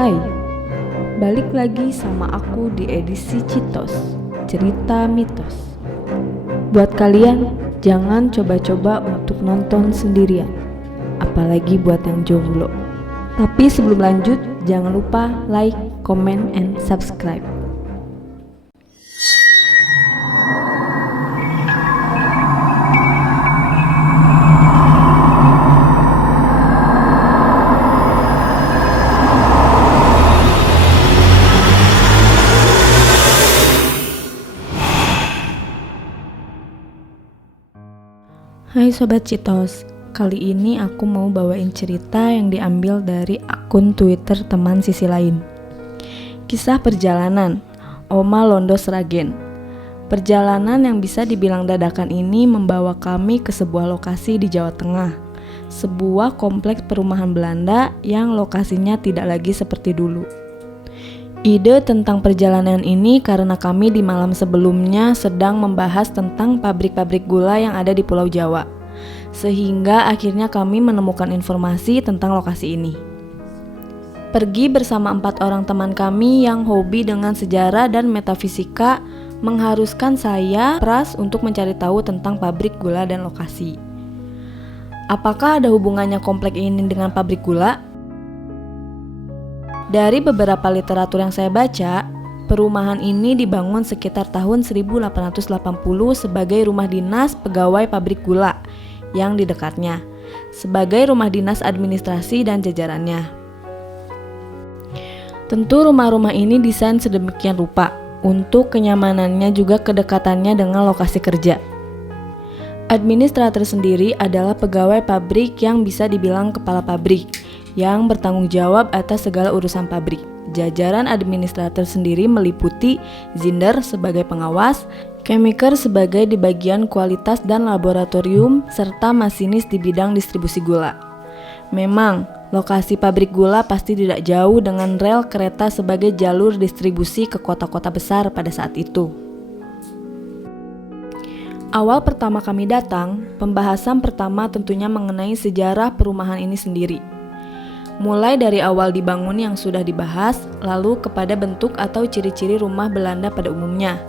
Hai, balik lagi sama aku di edisi Citos, cerita mitos. Buat kalian, jangan coba-coba untuk nonton sendirian, apalagi buat yang jomblo. Tapi sebelum lanjut, jangan lupa like, comment, and subscribe. Hai Sobat Citos, kali ini aku mau bawain cerita yang diambil dari akun Twitter teman sisi lain. Kisah perjalanan, Oma Londo Sragen. Perjalanan yang bisa dibilang dadakan ini membawa kami ke sebuah lokasi di Jawa Tengah. Sebuah kompleks perumahan Belanda yang lokasinya tidak lagi seperti dulu. Ide tentang perjalanan ini karena kami di malam sebelumnya sedang membahas tentang pabrik-pabrik gula yang ada di Pulau Jawa. Sehingga akhirnya kami menemukan informasi tentang lokasi ini. Pergi bersama 4 orang teman kami yang hobi dengan sejarah dan metafisika mengharuskan saya pras untuk mencari tahu tentang pabrik gula dan lokasi. Apakah ada hubungannya kompleks ini dengan pabrik gula? Dari beberapa literatur yang saya baca, perumahan ini dibangun sekitar tahun 1880 sebagai rumah dinas pegawai pabrik gula yang di dekatnya, sebagai rumah dinas administrasi dan jajarannya. Tentu rumah-rumah ini desain sedemikian rupa, untuk kenyamanannya juga kedekatannya dengan lokasi kerja. Administrator sendiri adalah pegawai pabrik yang bisa dibilang kepala pabrik, yang bertanggung jawab atas segala urusan pabrik. Jajaran administrator sendiri meliputi Zinder sebagai pengawas, chemiker sebagai di bagian kualitas dan laboratorium, serta masinis di bidang distribusi gula. Memang, lokasi pabrik gula pasti tidak jauh dengan rel kereta sebagai jalur distribusi ke kota-kota besar pada saat itu. Awal pertama kami datang, pembahasan pertama tentunya mengenai sejarah perumahan ini sendiri. Mulai dari awal dibangun yang sudah dibahas, lalu kepada bentuk atau ciri-ciri rumah Belanda pada umumnya.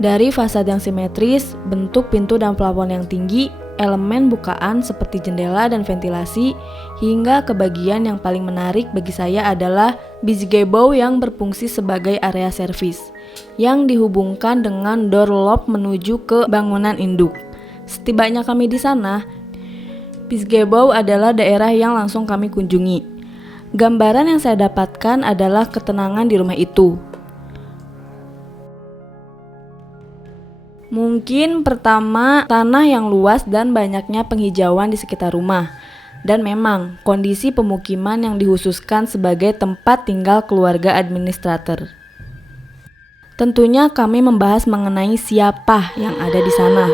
Dari fasad yang simetris, bentuk pintu dan plafon yang tinggi, elemen bukaan seperti jendela dan ventilasi, hingga ke bagian yang paling menarik bagi saya adalah Bisgebouw yang berfungsi sebagai area servis, yang dihubungkan dengan door lob menuju ke bangunan induk. Setibanya kami di sana, Bisgebouw adalah daerah yang langsung kami kunjungi. Gambaran yang saya dapatkan adalah ketenangan di rumah itu. Mungkin pertama, tanah yang luas dan banyaknya penghijauan di sekitar rumah. Dan memang, kondisi pemukiman yang dikhususkan sebagai tempat tinggal keluarga administrator. Tentunya kami membahas mengenai siapa yang ada di sana.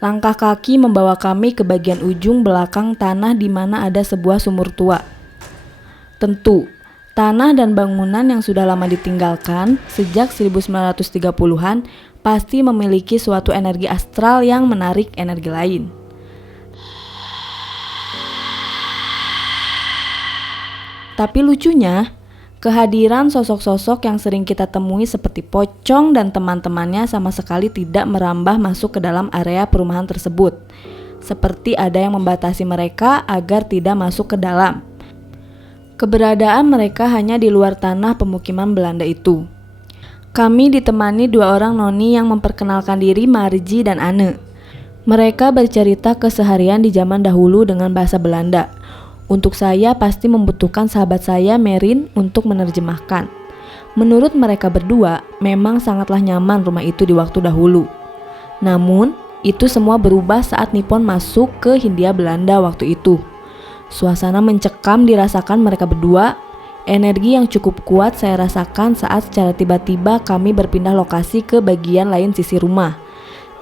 Langkah kaki membawa kami ke bagian ujung belakang tanah di mana ada sebuah sumur tua. Tentu, tanah dan bangunan yang sudah lama ditinggalkan sejak 1930-an pasti memiliki suatu energi astral yang menarik energi lain. Tapi lucunya, kehadiran sosok-sosok yang sering kita temui seperti pocong dan teman-temannya sama sekali tidak merambah masuk ke dalam area perumahan tersebut. Seperti ada yang membatasi mereka agar tidak masuk ke dalam. Keberadaan mereka hanya di luar tanah pemukiman Belanda itu. Kami ditemani 2 orang noni yang memperkenalkan diri Marji dan Anne. Mereka bercerita keseharian di zaman dahulu dengan bahasa Belanda. Untuk saya pasti membutuhkan sahabat saya Merin untuk menerjemahkan. Menurut mereka berdua, memang sangatlah nyaman rumah itu di waktu dahulu. Namun, itu semua berubah saat Nippon masuk ke Hindia Belanda waktu itu. Suasana mencekam dirasakan mereka berdua. Energi yang cukup kuat saya rasakan saat secara tiba-tiba kami berpindah lokasi ke bagian lain sisi rumah.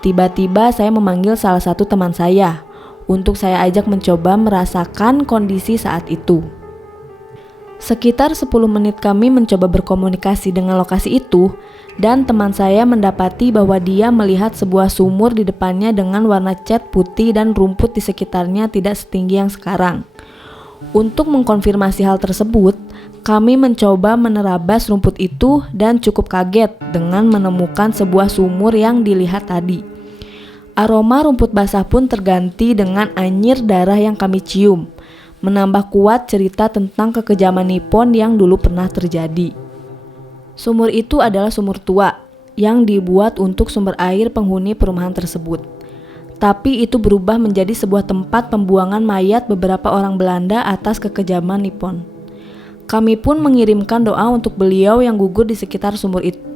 Tiba-tiba saya memanggil salah satu teman saya untuk saya ajak mencoba merasakan kondisi saat itu. Sekitar 10 menit kami mencoba berkomunikasi dengan lokasi itu, dan teman saya mendapati bahwa dia melihat sebuah sumur di depannya dengan warna cat putih dan rumput di sekitarnya tidak setinggi yang sekarang. Untuk mengkonfirmasi hal tersebut, kami mencoba menerabas rumput itu dan cukup kaget dengan menemukan sebuah sumur yang dilihat tadi. Aroma rumput basah pun terganti dengan anyir darah yang kami cium, menambah kuat cerita tentang kekejaman Nippon yang dulu pernah terjadi. Sumur itu adalah sumur tua yang dibuat untuk sumber air penghuni perumahan tersebut. Tapi itu berubah menjadi sebuah tempat pembuangan mayat beberapa orang Belanda atas kekejaman Nippon. Kami pun mengirimkan doa untuk beliau yang gugur di sekitar sumur itu.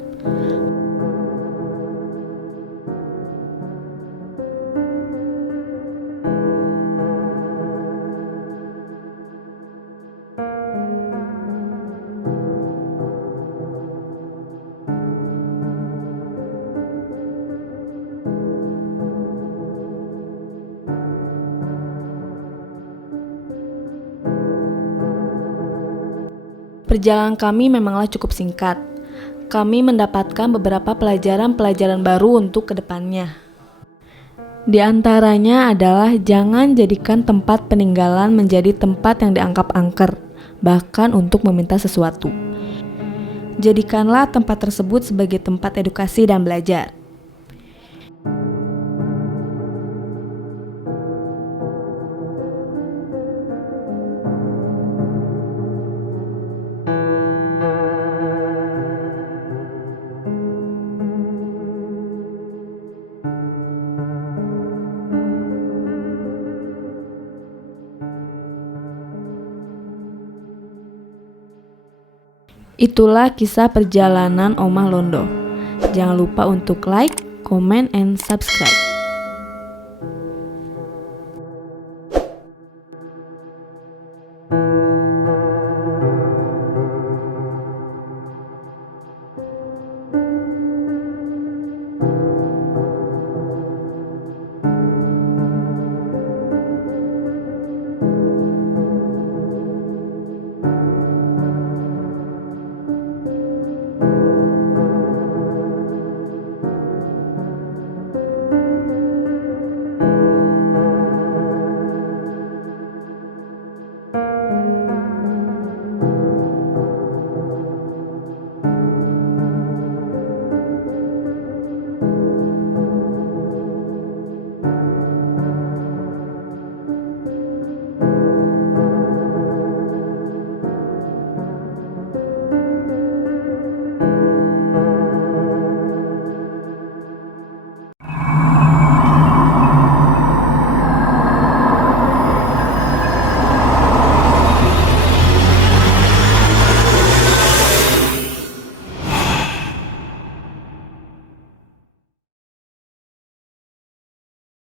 Perjalanan kami memanglah cukup singkat. Kami mendapatkan beberapa pelajaran-pelajaran baru untuk kedepannya. Di antaranya adalah jangan jadikan tempat peninggalan menjadi tempat yang dianggap angker, bahkan untuk meminta sesuatu. Jadikanlah tempat tersebut sebagai tempat edukasi dan belajar. Itulah kisah perjalanan Omah Londo. Jangan lupa untuk like, comment, and subscribe.